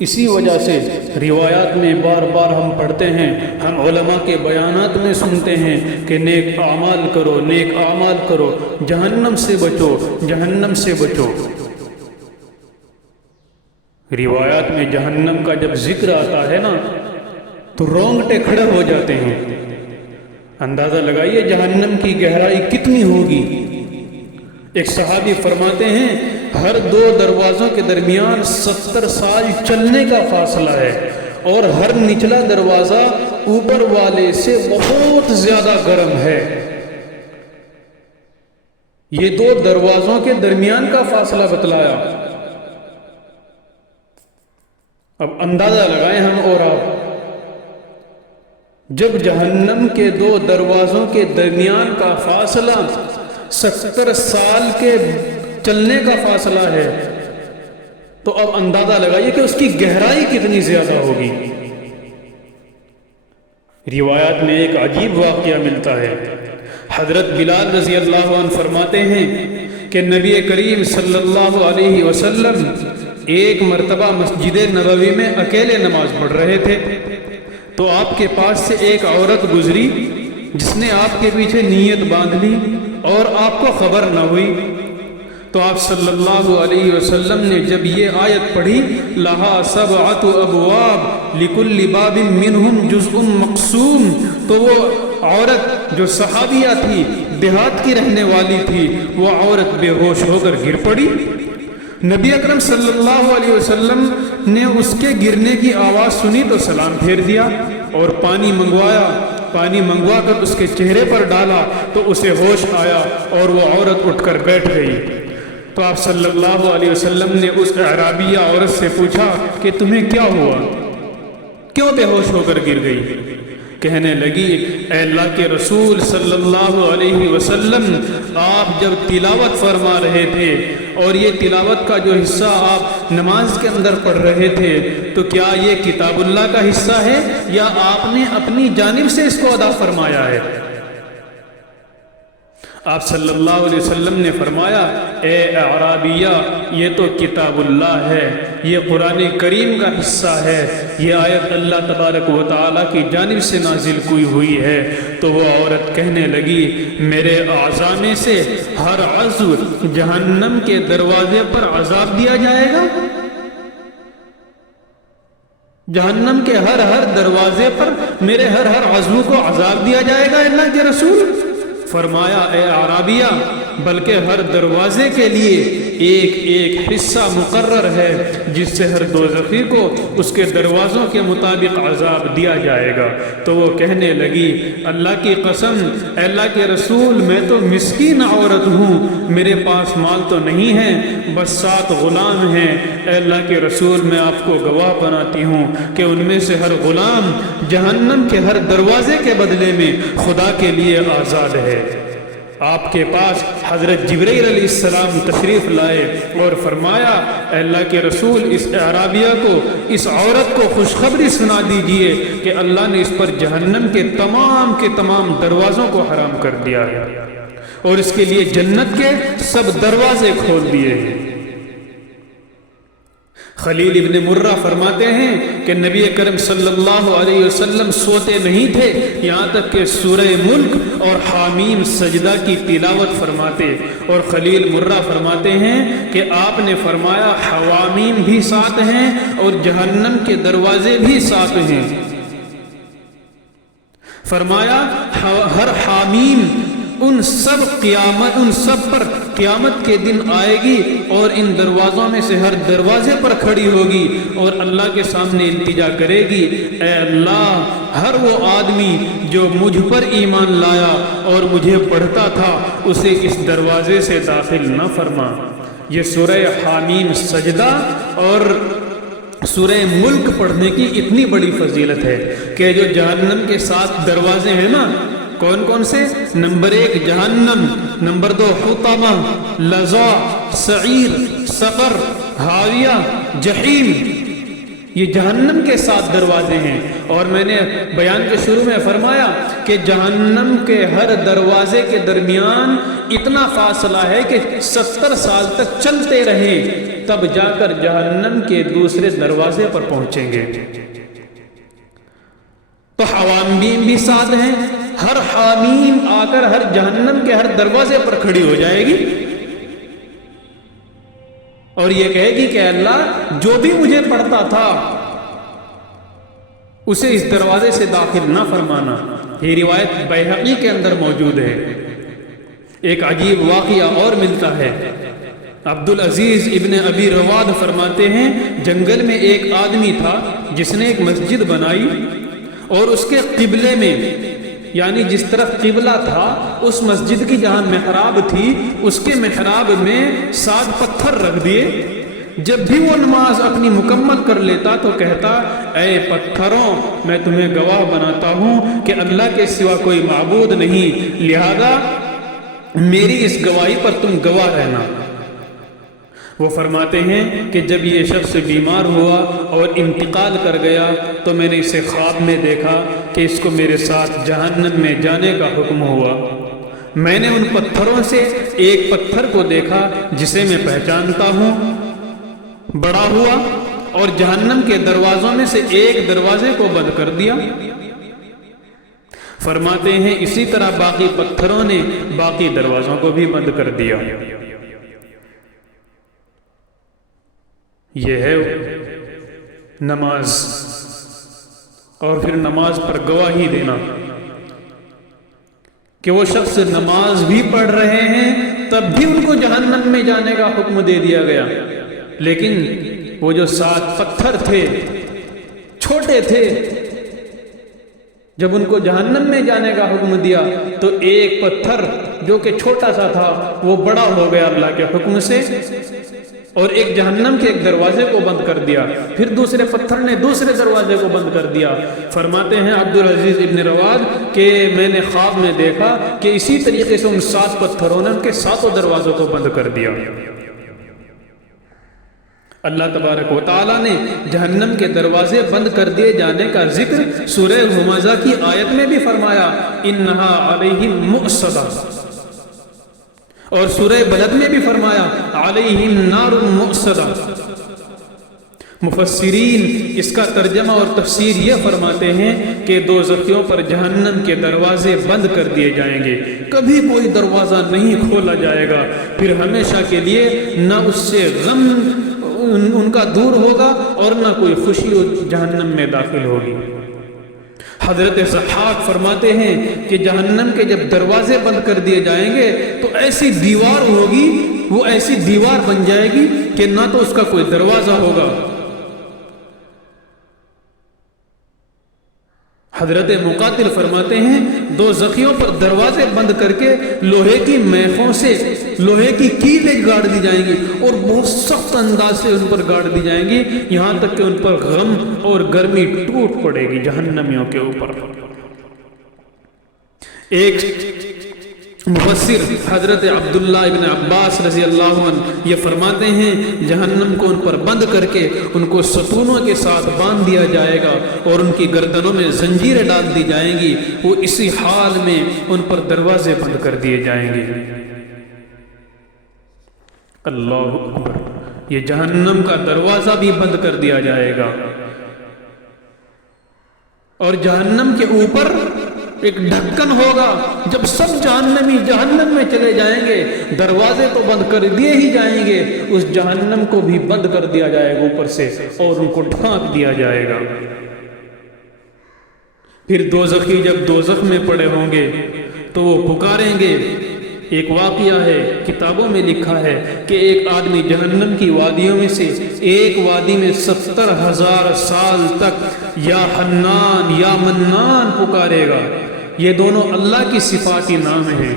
اسی وجہ سے روایات میں بار بار ہم پڑھتے ہیں، ہم علماء کے بیانات میں سنتے ہیں کہ نیک اعمال کرو، نیک اعمال کرو، جہنم سے بچو، جہنم سے بچو۔ روایات میں جہنم کا جب ذکر آتا ہے نا تو رونگٹے کھڑے ہو جاتے ہیں۔ اندازہ لگائیے جہنم کی گہرائی کتنی ہوگی۔ ایک صحابی فرماتے ہیں ہر دو دروازوں کے درمیان 70 سال چلنے کا فاصلہ ہے، اور ہر نچلا دروازہ اوپر والے سے بہت زیادہ گرم ہے۔ یہ دو دروازوں کے درمیان کا فاصلہ بتلایا۔ اب اندازہ لگائیں ہم اور آپ، جب جہنم کے دو دروازوں کے درمیان کا فاصلہ 70 سال کے چلنے کا فاصلہ ہے، تو اب اندازہ لگائیے کہ اس کی گہرائی کتنی زیادہ ہوگی۔ روایات میں ایک عجیب واقعہ ملتا ہے۔ حضرت بلال رضی اللہ عنہ فرماتے ہیں کہ نبی کریم صلی اللہ علیہ وسلم ایک مرتبہ مسجد نبوی میں اکیلے نماز پڑھ رہے تھے، تو آپ کے پاس سے ایک عورت گزری جس نے آپ کے پیچھے نیت باندھ لی اور آپ کو خبر نہ ہوئی۔ تو آپ صلی اللہ علیہ وسلم نے جب یہ آیت پڑھی لہا سبعۃ ابواب لکل باب منہم جزء مقسوم، تو وہ عورت جو صحابیہ تھی، دیہات کی رہنے والی تھی، وہ عورت بے ہوش ہو کر گر پڑی۔ نبی اکرم صلی اللہ علیہ وسلم نے اس کے گرنے کی آواز سنی تو سلام پھیر دیا اور پانی منگوایا، پانی منگوا کر اس کے چہرے پر ڈالا تو اسے ہوش آیا اور وہ عورت اٹھ کر بیٹھ گئی۔ تو آپ صلی اللہ علیہ وسلم نے اس اعرابیہ عورت سے پوچھا کہ تمہیں کیا ہوا، کیوں بے ہوش ہو کر گر گئی؟ کہنے لگی اے اللہ کے رسول صلی اللہ علیہ وسلم، آپ جب تلاوت فرما رہے تھے اور یہ تلاوت کا جو حصہ آپ نماز کے اندر پڑھ رہے تھے تو کیا یہ کتاب اللہ کا حصہ ہے یا آپ نے اپنی جانب سے اس کو ادا فرمایا ہے؟ آپ صلی اللہ علیہ وسلم نے فرمایا اے اعرابیہ، یہ تو کتاب اللہ ہے، یہ قرآن کریم کا حصہ ہے، یہ آیت اللہ تبارک و تعالیٰ کی جانب سے نازل ہوئی ہے۔ تو وہ عورت کہنے لگی میرے اعضاء میں سے ہر عضو جہنم کے دروازے پر عذاب دیا جائے گا، جہنم کے ہر دروازے پر میرے ہر عضو کو عذاب دیا جائے گا اللہ کے رسول؟ فرمایا اے اعرابیہ، بلکہ ہر دروازے کے لیے ایک ایک حصہ مقرر ہے جس سے ہر دوزخی کو اس کے دروازوں کے مطابق عذاب دیا جائے گا۔ تو وہ کہنے لگی اللہ کی قسم اے اللہ کے رسول، میں تو مسکین عورت ہوں، میرے پاس مال تو نہیں ہے، بس 7 غلام ہیں۔ اے اللہ کے رسول، میں آپ کو گواہ بناتی ہوں کہ ان میں سے ہر غلام جہنم کے ہر دروازے کے بدلے میں خدا کے لیے آزاد ہے۔ آپ کے پاس حضرت جبرائیل علیہ السلام تشریف لائے اور فرمایا اے اللہ کے رسول، اس اعرابیہ کو، اس عورت کو خوشخبری سنا دیجئے کہ اللہ نے اس پر جہنم کے تمام دروازوں کو حرام کر دیا ہے اور اس کے لیے جنت کے سب دروازے کھول دیے ہیں۔ خلیل ابن مرہ فرماتے ہیں کہ نبی کریم صلی اللہ علیہ وسلم سوتے نہیں تھے یہاں تک کہ سورہ ملک اور حامیم سجدہ کی تلاوت فرماتے، اور خلیل مرہ فرماتے ہیں کہ آپ نے فرمایا حوامیم بھی 7 ہیں اور جہنم کے دروازے بھی 7 ہیں۔ فرمایا ہر حامیم ان سب پر قیامت کے دن آئے گی اور ان دروازوں میں سے ہر دروازے پر کھڑی ہوگی اور اللہ کے سامنے التجا کرے گی اے اللہ، ہر وہ آدمی جو مجھ پر ایمان لایا اور مجھے پڑھتا تھا اسے اس دروازے سے داخل نہ فرما۔ یہ سورہ حامیم سجدہ اور سورہ ملک پڑھنے کی اتنی بڑی فضیلت ہے کہ جو جہنم کے 7 دروازے ہیں نا، کون کون سے؟ نمبر 1 جہنم، نمبر 2 حطمہ، لظا، سعیر، سقر، حاویہ، جحیم، یہ جہنم کے 7 دروازے ہیں۔ اور میں نے بیان کے شروع میں فرمایا کہ جہنم کے ہر دروازے کے درمیان اتنا فاصلہ ہے کہ 70 سال تک چلتے رہیں تب جا کر جہنم کے دوسرے دروازے پر پہنچیں گے۔ تو حوامیم بھی ساتھ ہیں، ہر حامیم آ کر ہر جہنم کے ہر دروازے پر کھڑی ہو جائے گی اور یہ کہے گی کہ اللہ جو بھی مجھے پڑھتا تھا اسے اس دروازے سے داخل نہ فرمانا۔ یہ روایت بیہقی کے اندر موجود ہے۔ ایک عجیب واقعہ اور ملتا ہے۔ عبدالعزیز ابن ابی رواد فرماتے ہیں جنگل میں ایک آدمی تھا جس نے ایک مسجد بنائی اور اس کے قبلے میں، یعنی جس طرف قبلہ تھا اس مسجد کی جہاں محراب تھی اس کے محراب میں 7 پتھر رکھ دیے۔ جب بھی وہ نماز اپنی مکمل کر لیتا تو کہتا اے پتھروں میں تمہیں گواہ بناتا ہوں کہ اللہ کے سوا کوئی معبود نہیں، لہذا میری اس گواہی پر تم گواہ رہنا۔ وہ فرماتے ہیں کہ جب یہ شخص بیمار ہوا اور انتقال کر گیا تو میں نے اسے خواب میں دیکھا کہ اس کو میرے ساتھ جہنم میں جانے کا حکم ہوا۔ میں نے ان پتھروں سے ایک پتھر کو دیکھا جسے میں پہچانتا ہوں، بڑا ہوا اور جہنم کے دروازوں میں سے ایک دروازے کو بند کر دیا۔ فرماتے ہیں اسی طرح باقی پتھروں نے باقی دروازوں کو بھی بند کر دیا۔ یہ ہے نماز، اور پھر نماز پر گواہی دینا کہ وہ شخص نماز بھی پڑھ رہے ہیں تب بھی ان کو جہنم میں جانے کا حکم دے دیا گیا، لیکن وہ جو 7 پتھر تھے چھوٹے تھے، جب ان کو جہنم میں جانے کا حکم دیا تو ایک پتھر جو کہ چھوٹا سا تھا وہ بڑا ہو گیا اللہ کے حکم سے، اور ایک جہنم کے ایک دروازے کو بند کر دیا، پھر دوسرے پتھر نے دوسرے دروازے کو بند کر دیا۔ فرماتے ہیں عبدالعزیز ابن رواد کہ میں نے خواب میں دیکھا کہ اسی طریقے سے ان 7 پتھروں نے ان کے 7 دروازوں کو بند کر دیا۔ اللہ تبارک و تعالیٰ نے جہنم کے دروازے بند کر دیے جانے کا ذکر سورہ ہمزہ کی آیت میں بھی فرمایا انہا علیہم مؤصدہ، اور سورہ بلد میں بھی فرمایا علیہم نار مؤصدہ۔ مفسرین اس کا ترجمہ اور تفسیر یہ فرماتے ہیں کہ دوزخیوں پر جہنم کے دروازے بند کر دیے جائیں گے، کبھی کوئی دروازہ نہیں کھولا جائے گا، پھر ہمیشہ کے لیے نہ اس سے غم ان کا دور ہوگا اور نہ کوئی خوشی جہنم میں داخل ہوگی۔ حضرت ضحاک فرماتے ہیں کہ جہنم کے جب دروازے بند کر دیے جائیں گے تو ایسی دیوار ہوگی، وہ ایسی دیوار بن جائے گی کہ نہ تو اس کا کوئی دروازہ ہوگا۔ حضرت مقاتل فرماتے ہیں دوزخیوں پر دروازے بند کر کے لوہے کی میخوں سے لوہے کی کیلیں گاڑ دی جائیں گی اور بہت سخت انداز سے ان پر گاڑ دی جائیں گی، یہاں تک کہ ان پر غم اور گرمی ٹوٹ پڑے گی جہنمیوں کے اوپر۔ ایک مفسر حضرت عبداللہ ابن عباس رضی اللہ عنہ یہ فرماتے ہیں جہنم کو ان پر بند کر کے ان کو ستونوں کے ساتھ باندھ دیا جائے گا اور ان کی گردنوں میں زنجیریں ڈال دی جائیں گی، وہ اسی حال میں ان پر دروازے بند کر دیے جائیں گے۔ اللہ اکبر، یہ جہنم کا دروازہ بھی بند کر دیا جائے گا، اور جہنم کے اوپر ایک ڈھکن ہوگا۔ جب سب جہنمی جہنم میں چلے جائیں گے دروازے تو بند کر دیے ہی جائیں گے، اس جہنم کو بھی بند کر دیا جائے گا اوپر سے اور ان کو ڈھانک دیا جائے گا۔ پھر دوزخی جب دوزخ میں پڑے ہوں گے تو وہ پکاریں گے۔ ایک واقعہ ہے، کتابوں میں لکھا ہے کہ ایک آدمی جہنم کی وادیوں میں سے ایک وادی میں 70,000 سال تک یا حنان یا منان پکارے گا۔ یہ دونوں اللہ کی صفاتی نام ہیں،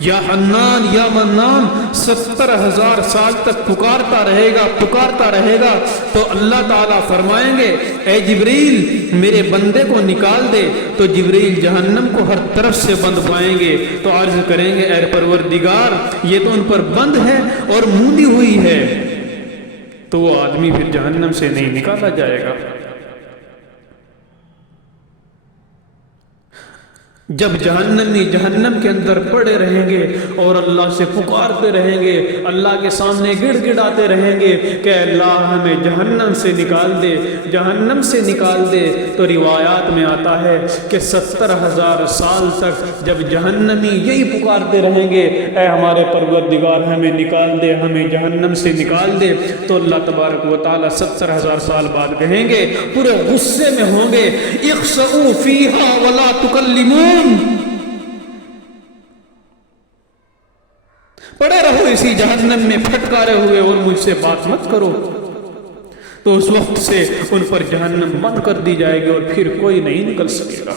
یا حنان یا منان 70,000 سال تک پکارتا رہے گا تو اللہ تعالیٰ فرمائیں گے اے جبریل میرے بندے کو نکال دے، تو جبریل جہنم کو ہر طرف سے بند پائیں گے تو عرض کریں گے اے پروردگار یہ تو ان پر بند ہے اور موندی ہوئی ہے، تو وہ آدمی پھر جہنم سے نہیں نکالا جائے گا۔ جب جہنمی جہنم کے اندر پڑے رہیں گے اور اللہ سے پکارتے رہیں گے، اللہ کے سامنے گڑ گڑاتے رہیں گے کہ اللہ ہمیں جہنم سے نکال دے، جہنم سے نکال دے، تو روایات میں آتا ہے کہ 70,000 سال تک جب جہنمی یہی پکارتے رہیں گے اے ہمارے پروردگار ہمیں نکال دے، ہمیں جہنم سے نکال دے، تو اللہ تبارک و تعالیٰ 70,000 سال بعد کہیں گے، پورے غصے میں ہوں گے، اخسؤوا فیہا ولا تکلمون، پڑے رہو اسی جہنم میں پھٹکارے ہوئے اور مجھ سے بات مت کرو۔ تو اس وقت سے ان پر جہنم بند کر دی جائے گی اور پھر کوئی نہیں نکل سکے گا۔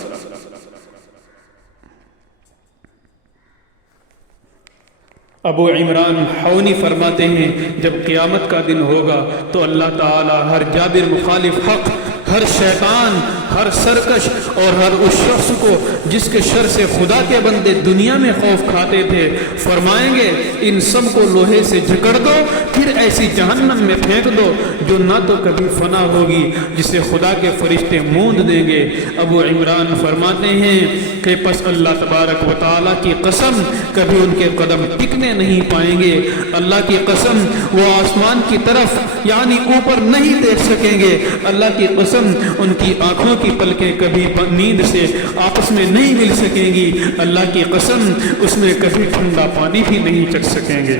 ابو عمران حونی فرماتے ہیں جب قیامت کا دن ہوگا تو اللہ تعالی ہر جابر مخالف حق، ہر شیطان، ہر سرکش اور ہر اس شخص کو جس کے شر سے خدا کے بندے دنیا میں خوف کھاتے تھے، فرمائیں گے ان سب کو لوہے سے جکڑ دو، پھر ایسی جہنم میں پھینک دو جو نہ تو کبھی فنا ہوگی، جسے خدا کے فرشتے موند دیں گے۔ ابو عمران فرماتے ہیں کہ پس اللہ تبارک و تعالیٰ کی قسم کبھی ان کے قدم ٹکنے نہیں پائیں گے، اللہ کی قسم وہ آسمان کی طرف یعنی اوپر نہیں دیکھ سکیں گے، اللہ کی قسم ان کی آنکھوں کی پلکیں کبھی نیند سے آپس میں نہیں مل سکیں گی، اللہ کی قسم اس میں کبھی ٹھنڈا پانی بھی نہیں چکھ سکیں گے۔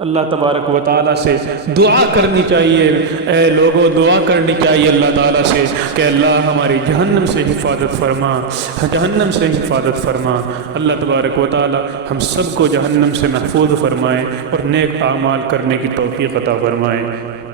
اللہ تبارک و تعالیٰ سے دعا کرنی چاہیے، اے لوگوں دعا کرنی چاہیے اللہ تعالیٰ سے کہ اللہ ہماری جہنم سے حفاظت فرما، جہنم سے حفاظت فرما۔ اللہ تبارک و تعالیٰ ہم سب کو جہنم سے محفوظ فرمائے اور نیک اعمال کرنے کی توفیق عطا فرمائے۔